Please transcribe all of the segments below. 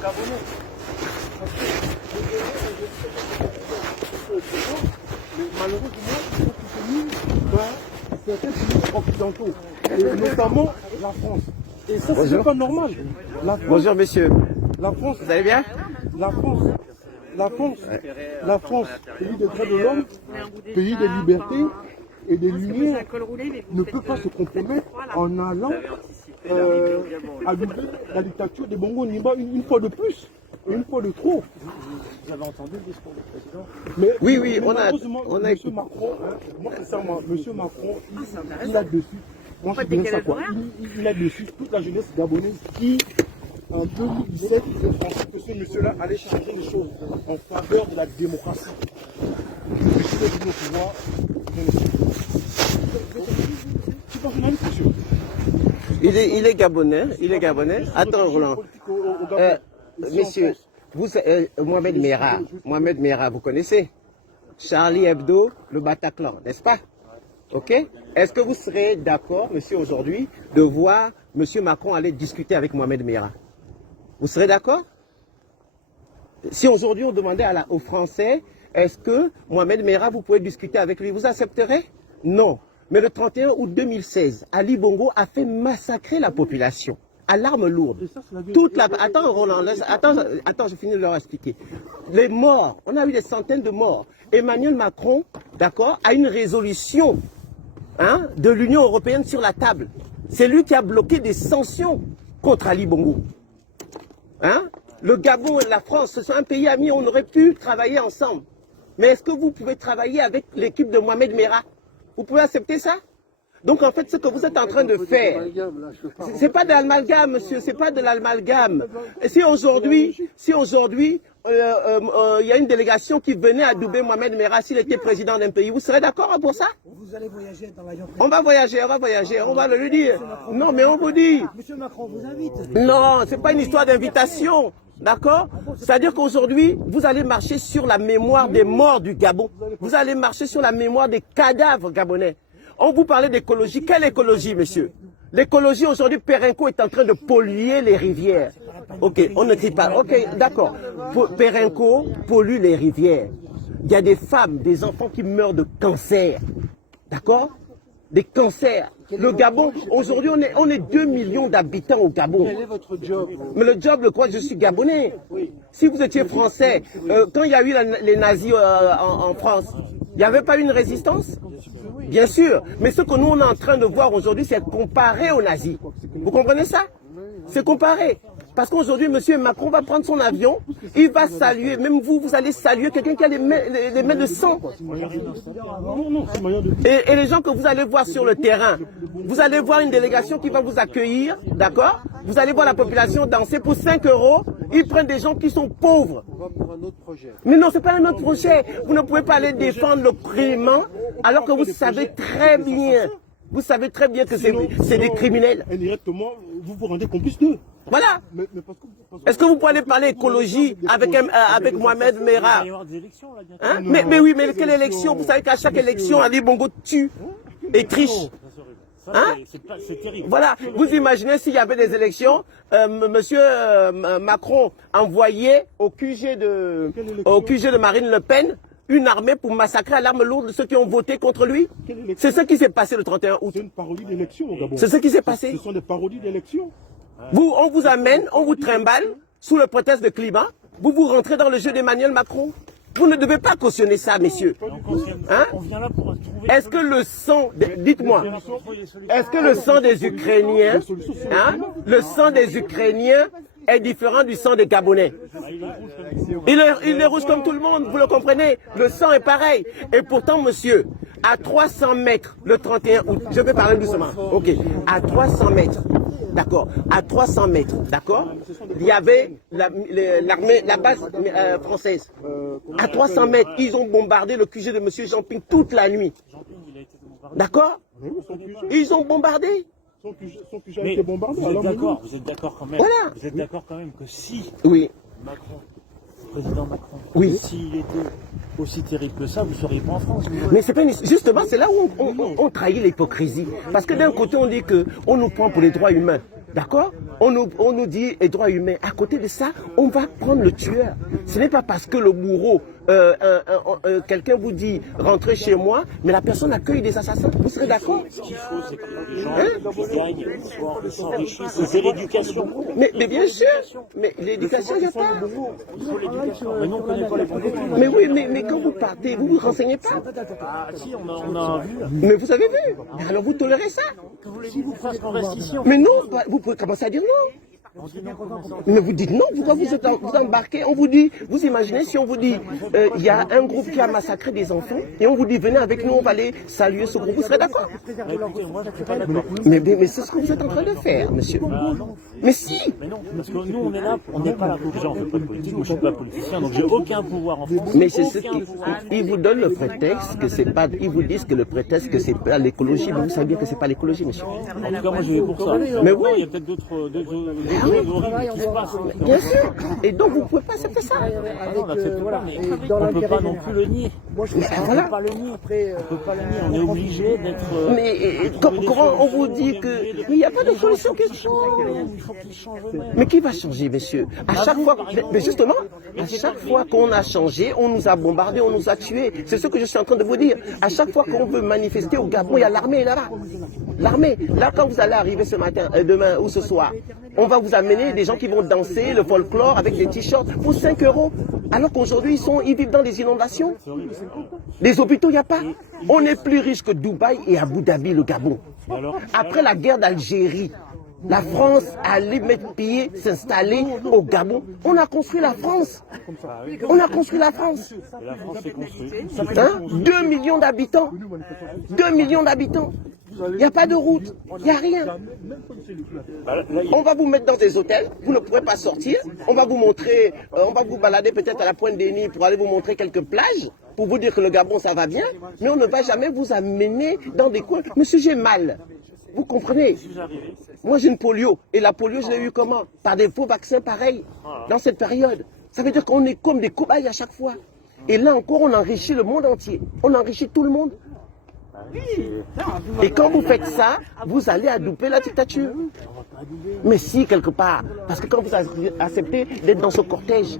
Gabonais. Mais malheureusement, ils sont soutenus par certains pays occidentaux, et notamment la France. Et ça, c'est pas normal. La France, Bonjour monsieur, la France, vous allez bien? La France, pays des droits de l'homme, pays de liberté et des lumières, ne peut pas se compromettre en allant abuser la dictature des Bongo Nimba une fois de plus, une fois de trop. Vous avez entendu le discours du président? Mais, Oui, mais on a M. Macron, moi sincèrement, M. Macron, il a dessus. Moi je dis ça quoi. Il a dessus toute la jeunesse gabonaise qui, en 2017, pensait que ce monsieur-là allait changer les choses en faveur de la démocratie. Je vais vous pouvoir. C'est pas journaliste, monsieur. il est gabonais, Attends Roland. Messieurs, vous, Mohamed Merah, vous connaissez? Charlie Hebdo, le Bataclan, n'est-ce pas? Ok? Est-ce que vous serez d'accord, monsieur, aujourd'hui, de voir monsieur Macron aller discuter avec Mohamed Merah? Vous serez d'accord? Si aujourd'hui on demandait aux Français, est-ce que Mohamed Merah, vous pouvez discuter avec lui, vous accepterez? Non. Mais le 31 août 2016, Ali Bongo a fait massacrer la population à l'arme lourde. Attends, Roland, attends, je finis de leur expliquer. Les morts, on a eu des centaines de morts. Emmanuel Macron, d'accord, a une résolution de l'Union européenne sur la table. C'est lui qui a bloqué des sanctions contre Ali Bongo. Le Gabon et la France, ce sont un pays ami, on aurait pu travailler ensemble. Mais est-ce que vous pouvez travailler avec l'équipe de Mohamed Merah? Vous pouvez accepter ça? Donc en fait, ce que vous êtes en train de faire, c'est pas de l'amalgame, monsieur, c'est pas de l'amalgame. Si aujourd'hui, il y a une délégation qui venait adouber Mohamed Merah s'il était président d'un pays, vous serez d'accord pour ça? Vous allez voyager dans l'avion. On va voyager, on va le lui dire. Non, mais on vous dit. Monsieur Macron vous invite. Non, c'est pas une histoire d'invitation. D'accord? C'est-à-dire qu'aujourd'hui, vous allez marcher sur la mémoire des morts du Gabon. Vous allez marcher sur la mémoire des cadavres gabonais. On vous parlait d'écologie. Quelle écologie, monsieur? L'écologie, aujourd'hui, Perenco est en train de polluer les rivières. Ok, on ne crie pas. Ok, d'accord. Perenco pollue les rivières. Il y a des femmes, des enfants qui meurent de cancer. D'accord? Des cancers. Le Gabon, aujourd'hui, on est 2 millions d'habitants au Gabon. Quel est votre job? Mais le job, le quoi, je suis gabonais. Si vous étiez français, quand il y a eu les nazis en France, il n'y avait pas eu une résistance? Bien sûr. Mais ce que nous, on est en train de voir aujourd'hui, c'est comparer aux nazis. Vous comprenez ça? C'est comparer. Parce qu'aujourd'hui, M. Macron va prendre son avion, il va saluer, même vous, vous allez saluer quelqu'un qui a les mains de sang. Et les gens que vous allez voir sur le terrain, vous allez voir une délégation qui va vous accueillir, d'accord? Vous allez voir la population danser pour 5 €, ils prennent des gens qui sont pauvres. Mais non, ce n'est pas un autre projet. Vous ne pouvez pas aller défendre le crime alors que vous savez très bien. Vous savez très bien que c'est des criminels. Indirectement, vous vous rendez complice d'eux. Voilà. Est-ce que vous pouvez aller parler écologie avec Mohamed Merah? Mais oui, mais quelle élection? Vous savez qu'à chaque élection, Ali Bongo tue et triche. C'est terrible. Voilà. Vous imaginez s'il y avait des élections, monsieur Macron envoyait au QG de Marine Le Pen une armée pour massacrer à l'arme lourde ceux qui ont voté contre lui? C'est ce qui s'est passé le 31 août. C'est une parodie d'élection au Gabon. C'est ce qui s'est passé. Ce sont des parodies d'élection. On vous amène, on vous trimballe sous le prétexte de climat. Vous rentrez dans le jeu d'Emmanuel Macron. Vous ne devez pas cautionner ça, messieurs. On vient là pour trouver. Est-ce que le sang, dites-moi, est-ce que le sang des Ukrainiens, le sang des Ukrainiens est différent du sang des Gabonais? Il est rouge comme tout le monde, vous le comprenez. Le sang est pareil. Et pourtant, monsieur, à 300 mètres, le 31 août, je vais parler doucement, ok, à 300 mètres, d'accord, à 300 mètres, d'accord, il y avait l'armée, la base française. À 300 mètres, ils ont bombardé le QG de monsieur Jean-Ping toute la nuit. D'accord? Ils ont bombardé. Son QG a été bombardé. Vous êtes d'accord quand même. Voilà. Vous êtes d'accord quand même que si Oui. Macron, président Macron, Oui. s'il était aussi terrible que ça, vous ne seriez pas en France. Mais c'est pas justement, c'est là où on trahit l'hypocrisie. Parce que d'un côté, on dit qu'on nous prend pour les droits humains. D'accord? On nous dit les droits humains. À côté de ça, on va prendre le tueur. Ce n'est pas parce que le bourreau, quelqu'un vous dit rentrez chez moi, mais la personne accueille des assassins. Vous serez d'accord? Ce qu'il faut, c'est que les gens qui gagnent, ils s'enrichissent. C'est l'éducation. Mais bien sûr, mais l'éducation, il n'y a pas. Il faut l'éducation. Mais nous, on ne connaît pas les bons. Mais oui, mais quand vous partez, vous ne vous renseignez pas. Ah si, on a vu. Mais vous avez vu. Alors vous tolérez ça? Si vous fassiez qu'on reste ici, Mais non, vous pouvez commencer à dire non. Mais vous dites non, pourquoi vous embarquez? On vous dit, vous imaginez si on vous dit, il y a un groupe qui a massacré des enfants, et on vous dit, venez avec nous, on va aller saluer ce groupe, vous serez d'accord? écoutez, moi je ne suis pas d'accord. Mais c'est ce que vous êtes en train de faire, monsieur. Mais si! Mais non, parce que nous on est là, on n'est pas là pour déjà, on ne fait pas de politique, moi je ne suis pas politicien, donc j'ai aucun pouvoir en France. Mais c'est ce qu'ils vous donnent le prétexte que c'est pas, ils vous disent que le prétexte que c'est pas l'écologie, mais vous savez bien que c'est pas l'écologie, monsieur. En tout cas, moi je vais pour ça. Mais oui. Il y a peut-être d'autres horribles qui se passent. Bien sûr. Et donc vous ne pouvez pas accepter ça. Ah non, on n'accepte pas, mais on ne peut pas non plus le nier. Moi, je Mais voilà. On peut pas le nier, on est obligé d'être... Mais comment on vous dit que... Mais il n'y a pas de solution qui change. Il faut qu'ils changent eux-mêmes. Mais qui va changer, monsieur? À chaque fois, mais justement, à chaque fois qu'on a changé, on nous a bombardés, on nous a tués. C'est ce que je suis en train de vous dire. À chaque fois qu'on veut manifester au Gabon, il y a l'armée là-bas. L'armée. Là, quand vous allez arriver ce matin, demain ou ce soir, on va vous amener des gens qui vont danser le folklore avec des t-shirts pour 5 €. Alors qu'aujourd'hui, ils vivent dans des inondations. Les hôpitaux, il n'y a pas. On est plus riche que Dubaï et Abu Dhabi, le Gabon. Après la guerre d'Algérie, la France allait mettre pied, s'installer au Gabon. On a construit la France. On a construit la France. Et la France s'est construite. Hein? 2 millions d'habitants. 2 millions d'habitants. Il n'y a pas de route. Il n'y a rien. On va vous mettre dans des hôtels. Vous ne pourrez pas sortir. On va vous montrer, on va vous balader peut-être à la Pointe des Nids pour aller vous montrer quelques plages, pour vous dire que le Gabon, ça va bien. Mais on ne va jamais vous amener dans des coins. Monsieur, j'ai mal. Vous comprenez? Moi, j'ai une polio. Et la polio, je l'ai eu comment? Par des faux vaccins pareils, dans cette période. Ça veut dire qu'on est comme des cobayes à chaque fois. Et là encore, on enrichit le monde entier. On enrichit tout le monde. Et quand vous faites ça, vous allez adouber la dictature. Mais si, quelque part. Parce que quand vous acceptez d'être dans ce cortège,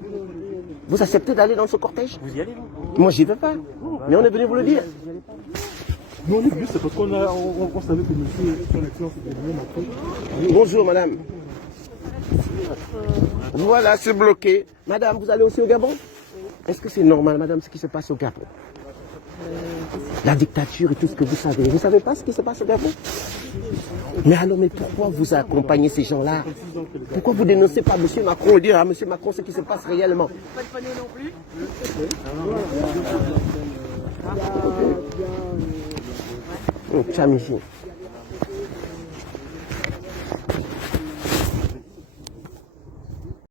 vous acceptez d'aller dans ce cortège? Vous y allez, Moi, j'y vais pas. Mais on est venu vous le dire. Nous, on est venus, c'est parce qu'on savait que monsieur, son excellence, était venu après. Bonjour, madame. Voilà, c'est bloqué. Madame, vous allez aussi au Gabon? Est-ce que c'est normal, madame, ce qui se passe au Gabon? La dictature et tout ce que vous savez. Vous ne savez pas ce qui se passe au Gabon? Mais alors, mais pourquoi vous accompagnez ces gens-là? Pourquoi vous dénoncez pas M. Macron et dire à M. Macron ce qui se passe réellement? Pas de panier non plus. Cham ici.